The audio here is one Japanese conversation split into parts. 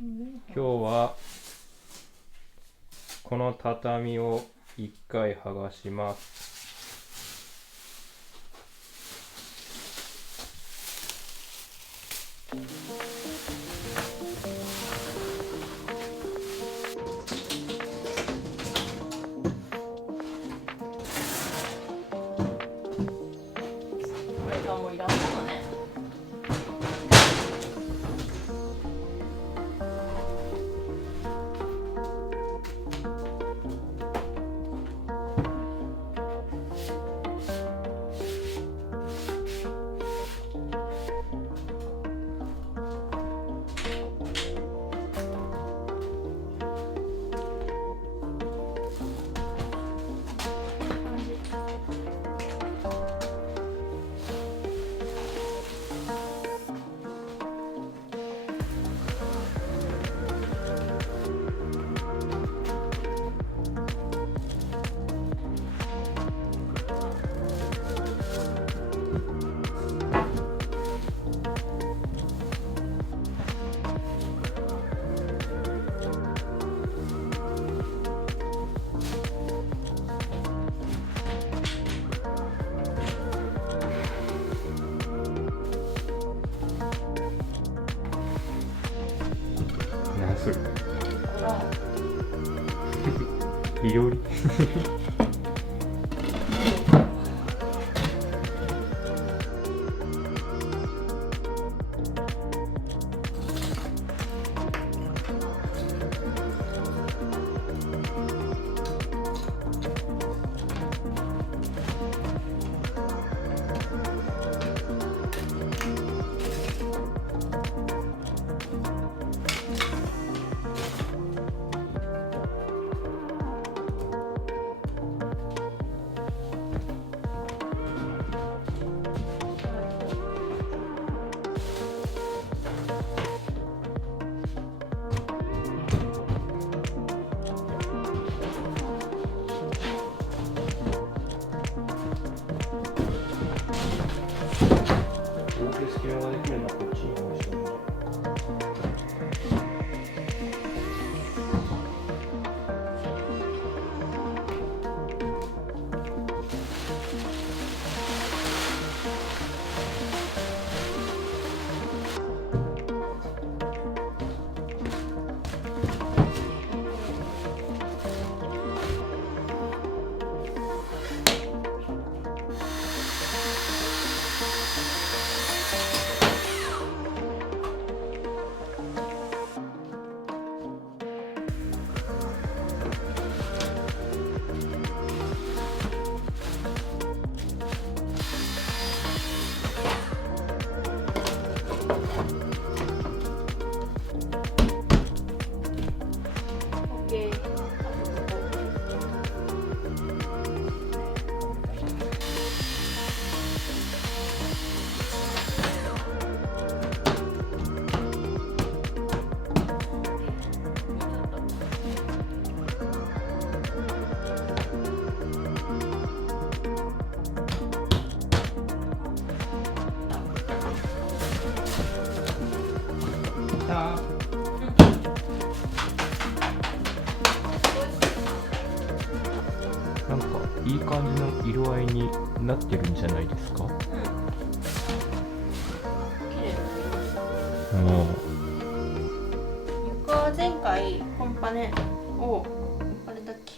今日はこの畳を一回剥がします。これがもういらんものね。何それ？ほら。いろり隙間ができるのはこっちにもしてるんだ。なんかいい感じの色合いになってるんじゃないですか？綺麗になりました。床は前回コンパネをあれだっけ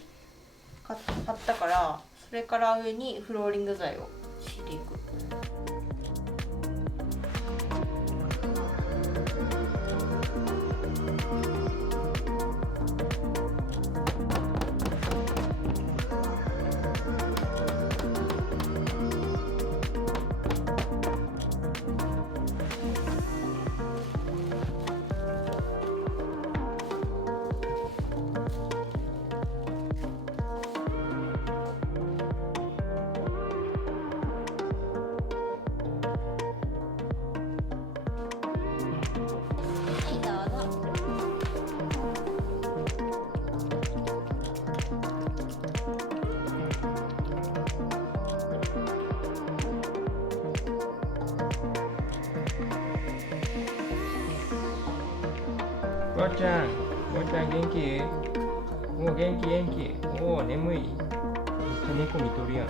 貼ったから、それから上にフローリング材を敷いていく。ばあちゃん元気？お元気。お眠い。めっちゃ猫見とるやん。